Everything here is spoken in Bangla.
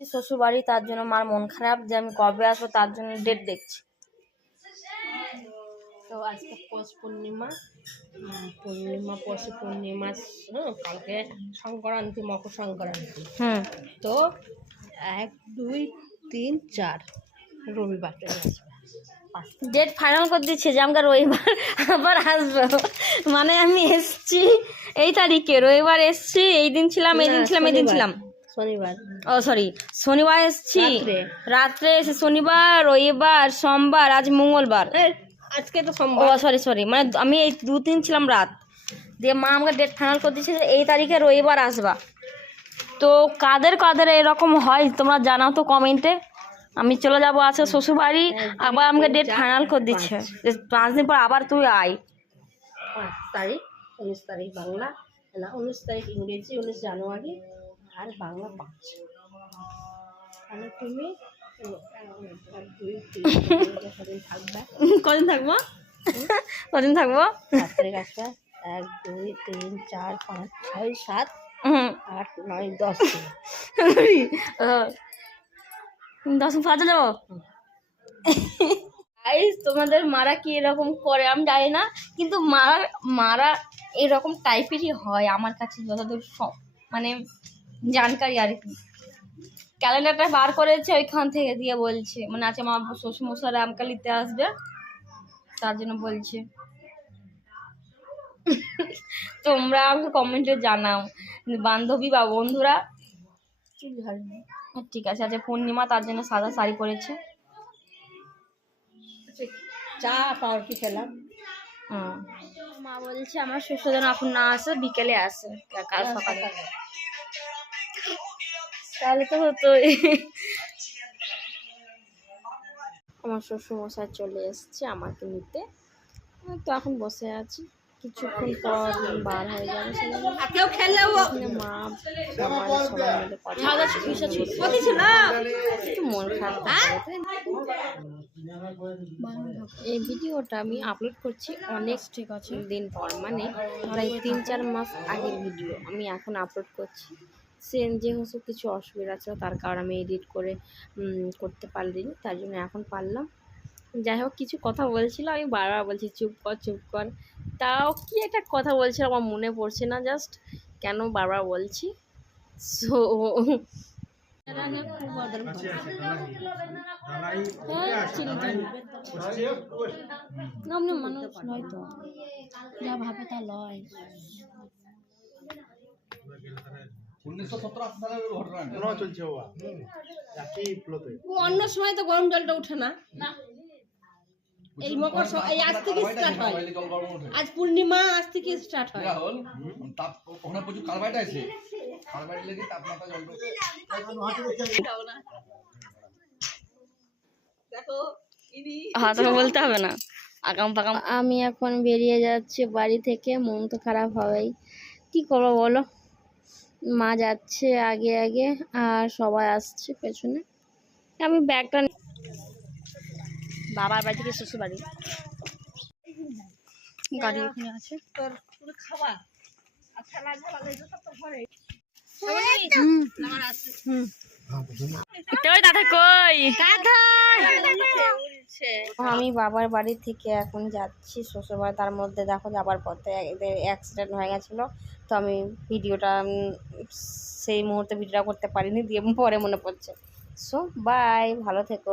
শ্বশুর বাড়ি, তার জন্য মার মন খারাপ যে আমি কবে আসবো, তার জন্য ডেট দেখছি। তো আজকে পৌষ পূর্ণিমা, পরশু পূর্ণিমা, কালকে সংক্রান্তি, মকর সংক্রান্তি। তো 1 2 3 4 রবিবার আসবে। ডেট ফাইনাল করে দিচ্ছে যে আমাকে রবিবার আবার আসবো। মানে আমি এসছি এই তারিখে, রবিবার এসছি, এই দিন ছিলাম, এই দিন ছিলাম, এই দিন ছিলাম শনিবার, ও সরি শনিবার এসছি রাত্রে এসে, শনিবার, রবিবার, সোমবার, আজ মঙ্গলবার, আজকে তো ও সোমবার। সরি মানে আমি এই 2-3 ছিলাম রাত দিয়ে, মা আমাকে ডেট ফাইনাল করে দিচ্ছে যে এই তারিখে রবিবার আসবা। তো কাদের কাদের এরকম হয় তোমরা জানাও তো কমেন্টে। আমি চলে যাবো আজকে শ্বশুর বাড়ি, আবার আমাকে ডেট ফাইনাল করে দিচ্ছে 5 দিন পর আবার তুই আয়। 5 তারিখ, 19 তারিখ বাংলা, না 19 তারিখ ইংরেজি, 19 জানুয়ারি, আর বাংলা 5। তাহলে তুমি 1 2 3 থাকবে। কদিন থাকবো? কদিন থাকবো? 7 তারিখ আসবে। 1 2 3 4 5 6 7 8 9 10 10 ফাজে যাবো। তোমাদের মারা কি এরকম করে আমি জানি না, কিন্তু মারা এরকম টাইপেরই হয় আমার কাছে যতদূর মানে জানকারি আর কি। ক্যালেন্ডারটা বার করেছে ওইখান থেকে দিয়ে বলছে, মানে আছে আমার শ্বশুরমশাই আমকালিতে আসবে, তার জন্য বলছে। তোমরা আমাকে কমেন্টে জানাও বান্ধবী বা বন্ধুরা। ঠিক আছে, আজকে পূর্ণিমা, তার জন্য সাদা শাড়ি পরেছে। চা পাউরুটি খেলাম। মা বলছে আমার শ্বশুর যেন এখন না আসে, বিকেলে আসে, কাল সকালে। তাহলে তো হতো। আমার শ্বশুর মশাই চলে এসছে আমাকে নিতে, তো এখন বসে আছি, কিছুক্ষণ পর বার হয়ে যাবে। মা সবাই মিলে একটু মন খারাপ। এই ভিডিওটা আমি আপলোড করছি অনেক দিন পর, মানে প্রায় 3-4 মাস আগের ভিডিও আমি এখন আপলোড করছি। যেহেতু কিছু অসুবিধা ছিল, তার কারণে আমি এডিট করতে পারিনি, তার জন্য এখন পারলাম। যাই হোক, কিছু কথা বলছিল, আমি বারবার বলছি চুপ কর, তাও কি একটা কথা বলছিল আমার মনে পড়ছে না, জাস্ট কেন বারবার বলছি। সো মানুষ নয় তো, যা ভাবে তা লয়। 1987 সালের ঘটনা চলছে বাবা। একই ফ্লোতে অন্য সময় তো গরম জলটা ওঠে না। এই মকর এই আজ থেকে স্টার্ট হয়, আজ পূর্ণিমা, আজ থেকে স্টার্ট হয়। তাপ ওখানে প্রচুর কার্বাইড আছে, কার্বাইড লেগে তাপমাত্রা জলটা দেখো তুমি বলতে হবে না আগাম পাকাম। আমি এখন বেরিয়ে যাচ্ছি বাড়ি থেকে, মন তো খারাপ হবেই, কি করবো বলো। মা যাচ্ছে আগে আগে আর সবাই আসছে পেছনে। আমি ব্যাগটা বাবার বাড়ি থেকে শ্বশুর বাড়ি, গাড়ি ওখানে আছে। তোর পুরো খাবার আর খেলা ঝালা লেগে সব তো ঘরে। আমি বাবার বাড়ি থেকে এখন যাচ্ছি শ্বশুর বাড়ি, তার মধ্যে দেখো যাবার পথে এদের অ্যাক্সিডেন্ট হয়ে গেছিলো, তো আমি ভিডিওটা সেই মুহূর্তে ভিডিওটা করতে পারিনি, দিয়ে পরে মনে পড়ছে। সো বাই, ভালো থেকো।